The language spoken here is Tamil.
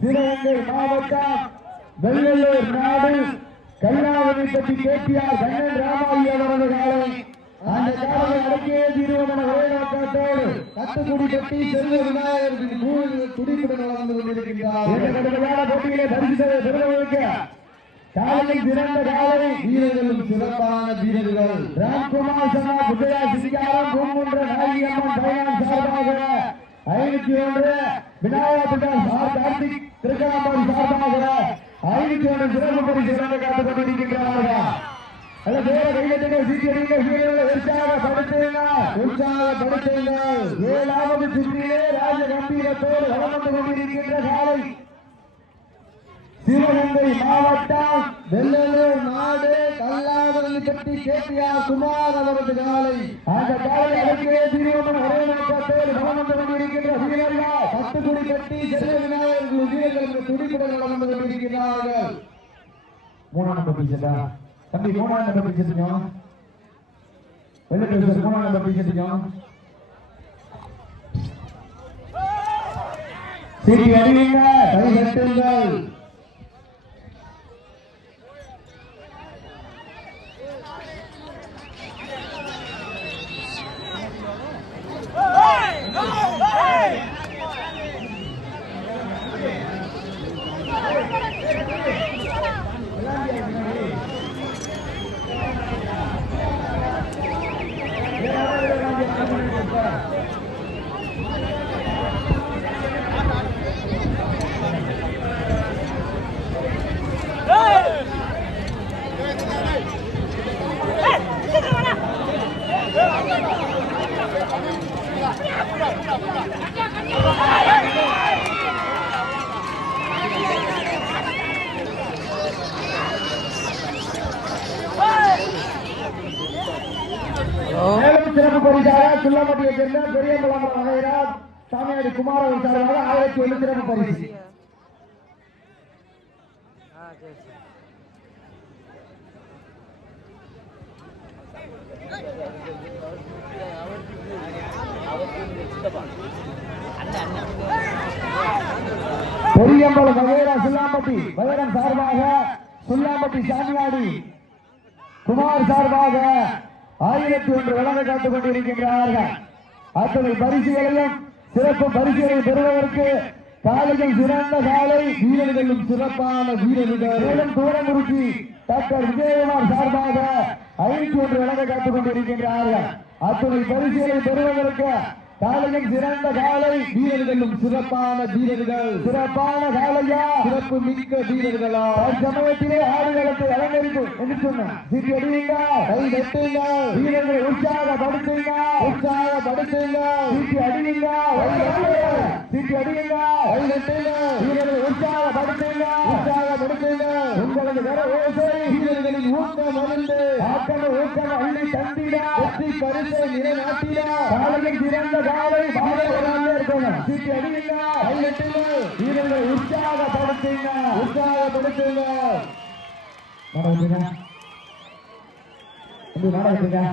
சிவகங்கை மாவட்டம் வெள்ளலூர் நாடு கல்லாவணிப்பட்டி கேபிஆர் கண்ணன் ராமாயி அவரது காலை அந்த காலை அடக்கிய தீர்வமான ஒரே நோக்கத்தோடு கட்டுக்குடி கட்டி செல்வ விநாயகர் துடிப்புடன் வளர்ந்து கொண்டிருக்கின்றார். போட்டியிலே பரிசு பெறுவதற்கு காலையில் சிறந்த காலை வீரர்களும் சிறப்பான வீரர்கள் ராம்குமார் சனா புஜயா சிங்காரம் பூங்குன்ற நாயகம்மன் பைனான் சார்பாக 501 விநாயகர் கார்த்திக் திருக்கணாமூர் சார்பாக 501 சிறப்பு பரிசு காத்துக் கொண்டிருக்கின்றார்கள். ஏழாவது சுற்றிலே ராஜ கம்பீரத்தோடு வளம் வந்து கொண்டிருக்கின்ற காலை சிவகங்கை மாவட்டம் வெள்ளலூர் நாடு கல்லாவணிப்பட்டி கேபிஆர் குமார் அவரது காலை அந்த காலை அடக்கிய தீர்வமான ஒரே நோக்கத்தோடு வளம் வந்து கொண்டிருக்கின்ற வீரர்கள் கட்டுக்குடி கட்டி செல்வ விநாயகர்கள் வீரர்களுக்கு துடிப்புடன் வளம் வந்து கொண்டிருக்கிறார்கள். 3ஆம் நம்பர் பிடிச்சதா தம்பி 3ஆம் நம்பர் பிடிச்சிருக்கோம். வெள்ளலூர் 3ஆம் நம்பர் பிடிச்சிருக்கோம். சீட்டி அடிங்க கை கட்டுங்கள். சிறப்பு பரிசாக சுள்ளமட்டியை சேர்ந்த பெரியம்பலம் வகைராஜ் சாமியாடி குமார் அவர் சார்பாக 1001 சிறப்பு பரிசு. பெரியம்பலம் வகைராஜ் சுள்ளாம்பட்டி வகைரம் சார்பாக சுள்ளாம்பட்டி சாமியாடி குமார் சார்பாக 1001 வழங்க காத்துக் கொண்டிருக்கின்றார்கள். அத்தனை பரிசுகளையும் சிறப்பு பரிசுகளை பெறுவதற்கு காலையில் சிறந்த காலை வீரர்களும் சிறப்பான வீரர்கள் தூரங்குறிச்சி டாக்டர் விஜயகுமார் சார்பாக 501 வழங்க காத்துக் கொண்டிருக்கின்றார்கள். அத்தனை பரிசுகளை பெறுவதற்கு காலையில் சிறந்த காலை வீரர்களும் சிறப்பான வீரர்கள் சிறப்பான காலையா சிறப்பு மிக்க வீரர்களா சமயத்திலே ஆடுகளத்தை அலங்கரிப்பு என்று சொன்ன சீட்டி அடிவீங்க கை கட்டுங்க வீரர்களை உற்சாகப்படுத்துங்க சீட்டி அடிவீங்க சீட்டி அடிவீங்க கை கட்டுங்க வீரர்களை உற்சாகப்படுத்துங்க உங்களது வர ஓசை வீரர்களின் ஊக்கம் அறிந்து ஆக்கம ஊக்கம் அள்ளி தந்திட வெற்றி பரிசை நிலைநாட்டிட காலையில் சிறந்த காலை பாடலாமே இருக்கணும். சீட்டி அடிவீங்க கை கட்டுங்க வீரர்களை உற்சாகப்படுத்துங்க நடக்குங்க